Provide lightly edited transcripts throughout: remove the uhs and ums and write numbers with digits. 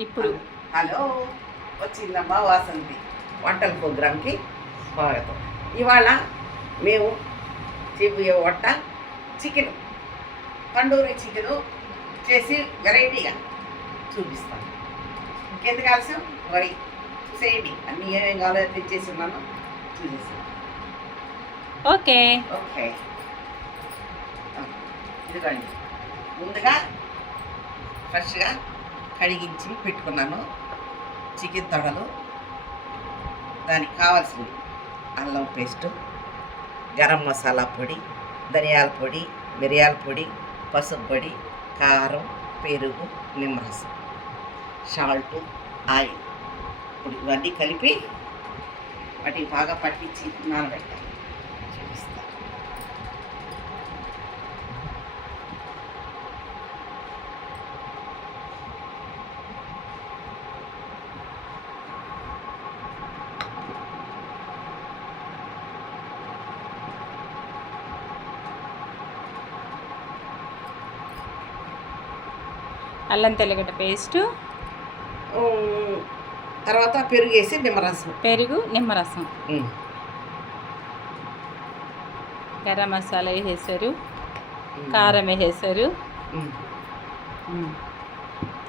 ఇప్పుడు హలో, వచ్చిందమ్మా వాసంతి వంటల ప్రోగ్రాంకి స్వాగతం. ఇవాళ మేము చేయబోయే వంట చికెన్, తండూరి చికెను చేసి వెరైటీగా చూపిస్తాను. ఇంకెందుకు ఆలస్యం, మరి చూసేయండి. అన్నీ ఏమేమి కావాలో తెచ్చేసి ఉన్నాను, చూసేసాను. ఓకే ఓకే, ఇదిగోండి. ముందుగా ఫ్రెష్గా కడిగించి పెట్టుకున్నాను చికెన్ తొడలు. దానికి కావాల్సినవి అల్లం పేస్టు, గరం మసాలా పొడి, ధనియాల పొడి, మిరియాల పొడి, పసుపు పొడి, కారం, పెరుగు, నిమ్మరసం, సాల్టు, ఆయిల్. ఇప్పుడు ఇవన్నీ కలిపి వాటికి బాగా పట్టించి నానబెట్టాలి. చూపిస్తాను. అల్లం తెల్లగడ్డ పేస్టు, తర్వాత పెరుగు వేసి నిమ్మరసం, పెరుగు, నిమ్మరసం, గరం మసాలా వేసేసారు, కారం వేసేసారు,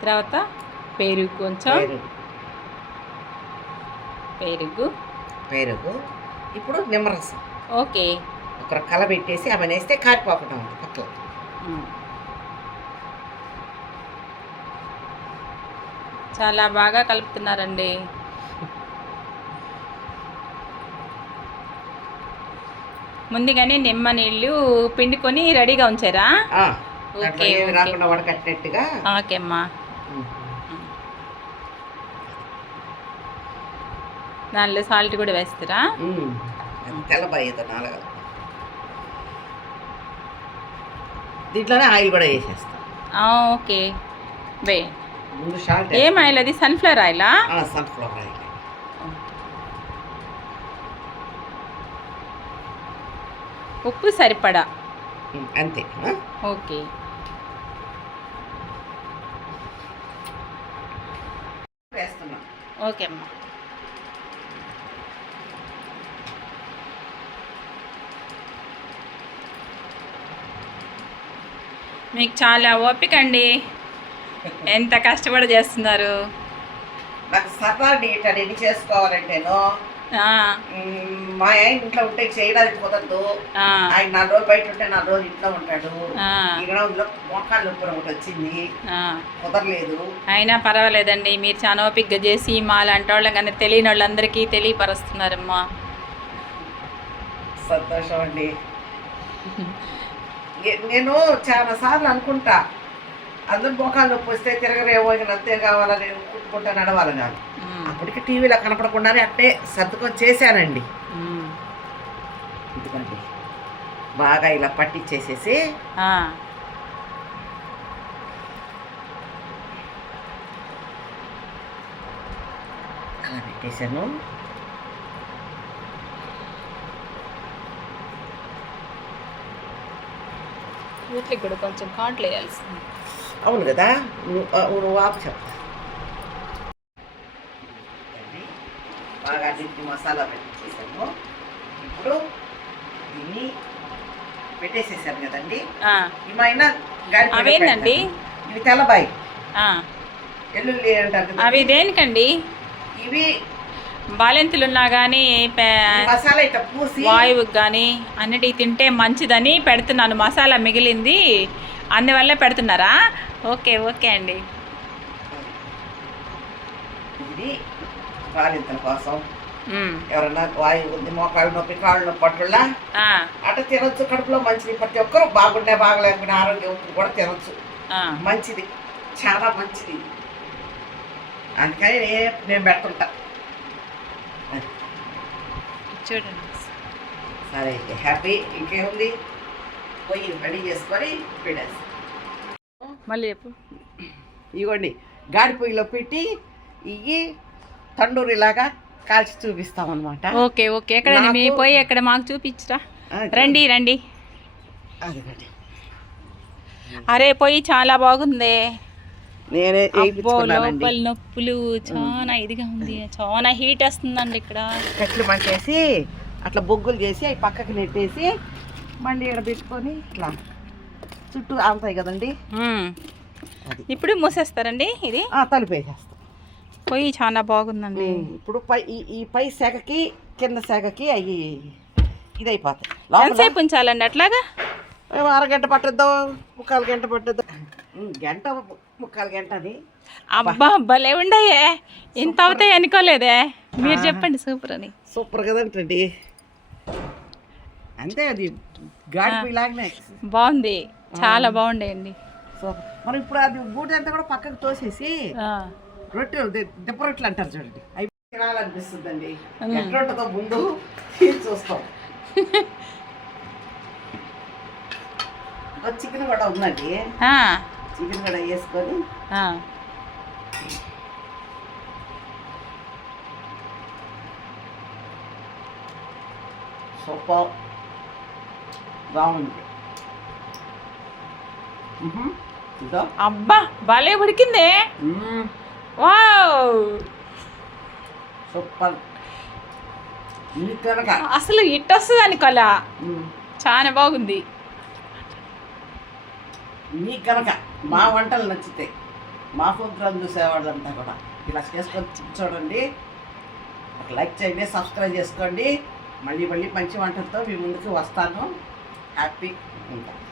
తర్వాత పెరుగు కొంచెం, పెరుగు, ఇప్పుడు నిమ్మరసం. ఓకే, ఒక కలబెట్టేసి అవన్నీ వేస్తే కారిపోకుండా ఉంది పక్కన. చాలా బాగా కలుపుతున్నారండి. ముందుగానే నిమ్మ నీళ్ళు పిండుకొని రెడీగా ఉంచారా? ఓకే, రాకుండా వడకట్టినట్టుగా. ఓకే అమ్మా. దానిలో సాల్ట్ కూడా వేస్తారా? తెల్లబాయేదో నాలుగు. దీంట్లోనే ఆయిల్ కూడా వేసేస్తాం. ఓకే, వే. ముందు సాల్ట్. ఏం ఆయిల్ అది? సన్ఫ్లవర్ ఆయిలా? Sunflower oil. ఉప్పు సరిపడా, అంతే. ఓకే. వేస్తున్నా. ఓకే అమ్మా. మీకు చాలా ఓపిక అండి, ఎంత కష్టపడి చేస్తున్నారు. నాకు సరదా డేట్ అనేది చేసుకోవాలంటేను మా ఆయన ఇంట్లో ఉంటే చేయడానికి కుదరదు. ఆయన 4 రోజులు బయట ఉంటే 4 రోజులు ఇంట్లో ఉంటాడు. ఇక్కడ మోకాళ్ళ నొప్పి ఒకటి వచ్చింది, కుదరలేదు. అయినా పర్వాలేదండి, మీరు చాలా ఓపికగా చేసి మాలాంటి వాళ్ళకి అందరు తెలియని వాళ్ళందరికీ తెలియపరుస్తున్నారమ్మా. సంతోషం అండి. నేను చాలా సార్లు అనుకుంటా, అందరు మోకాలు నొప్పి వస్తే తిరగరేమో, అంతే కావాలా, నేను కుట్టుకుంటా నడవాలి కాదు. అప్పటికి టీవీలో కనపడకుండానే అట్టే సర్దుకొని చేశానండి. ఎందుకంటే బాగా ఇలా పట్టించేసేసి అలా పెట్టేశాను. వీటికి కూడా కొంచెం కాంట్లు వేయాల్సింది. అవును కదా, నువ్వు ఆపు చెప్తా. బాగా దీనికి మసాలా పెట్టేసాను. ఇప్పుడు దీన్ని పెట్టేసేసాను కదండి. ఏమైనా అవేందండి? ఇవి తెల్లబాయి ఎల్లుల్లి అంటారు కదా. అవి దేనికండి? ఇవి బాలెంతులున్నా కానీ మసాలా ఇట్లా పూసి వాయువుకి కానీ అన్నిటికి తింటే మంచిదని పెడుతున్నాను. మసాలా మిగిలింది అందువల్ల పెడుతున్నారా? ఓకే, ఓకే అండి. ఇది బాలింతల కోసం, ఎవరన్నా వాయువు ఉంది, మోకాళ్ళు నొప్పి, కాళ్ళు నొప్పి పట్టులా అట్లా తినొచ్చు. కడుపులో మంచిది. ప్రతి ఒక్కరు బాగుండే బాగలేకపోయినా ఆరోగ్యం కూడా తినొచ్చు. మంచిది, చాలా మంచిది. అందుకని నేను పెడుతుంటా. చూడండి. సరే అయితే హ్యాపీ. ఇంకేముంది, పోయి రెడీ చేసుకొని పెట్టేసి మళ్ళీ చెప్పు. ఇవ్వండి, గాడి పొయ్యిలో పెట్టి ఇవి తండూరిలాగా కాల్చి చూపిస్తామన్నమాట. Okay, okay. ఎక్కడండి మీ పొయ్యి? ఎక్కడ మాకు చూపించరా? రండి, రండి. అదిగండి. అరే, పొయ్యి చాలా బాగుంది. నేనే అబ్బో వేయించుకున్నానండి. లోపల నొప్పులు చాలా ఇదిగా ఉంది, చాలా హీట్ వస్తుందండి ఇక్కడ. కట్లు మంచేసి అట్లా బొగ్గులు చేసి అవి పక్కకి నెట్టేసి మళ్ళీ ఇక్కడ పెట్టుకొని ఇట్లా చుట్టూ ఆగుతాయి కదండి. అది ఇప్పుడు మూసేస్తారండి ఇది, తలుపేసేస్తాం. పొయ్యి చాలా బాగుందండి. ఇప్పుడు ఈ పై శాఖకి కింద శాఖకి అవి ఇది అయిపోతాయి. ఎంతసేపు ఉంచాలండి అట్లాగా? అరగంట పట్టద్దు, 3/4 గంట పట్టద్దు, గంట 3/4 గంట అది. అబ్బా భలే ఉండయే, ఇంత అవుతాయి అనుకోలేదే. మీరు చెప్పండి సూపర్ అని. సూపర్ కదంటండి, అంతే అది గాడి లాగానే బాగుంది, చాలా బాగుండేయండి. సూపర్. మనం ఇప్పుడు అది బూడి అంతా కూడా పక్కకు తోసేసి రొట్టెలు దెబ్బ రొట్టెలు అంటారు చూడండి, అవి తినాలనిపిస్తుందండి. ఎట్లా ఉంటుందో ముందు చూస్తాం. చికెన్ కూడా ఉందండి, చికెన్ కూడా వేసుకొని సూపర్ బాగుంది. అబ్బా భలే ఉడికిందే, వావ్ సూపర్. కనుక అసలు ఇట్ వస్తుంది అనుకోలే, చాలా బాగుంది. మీకు కనుక మా వంటలు నచ్చితే మా ప్రోగ్రాం చూసేవాళ్ళంతా కూడా ఇలా చేసుకొని చూడండి, ఒక లైక్ చేయండి, సబ్స్క్రైబ్ చేసుకోండి. మళ్ళీ మంచి వంటలతో మీ ముందుకు వస్తాను. హ్యాపీ ఉంటాను.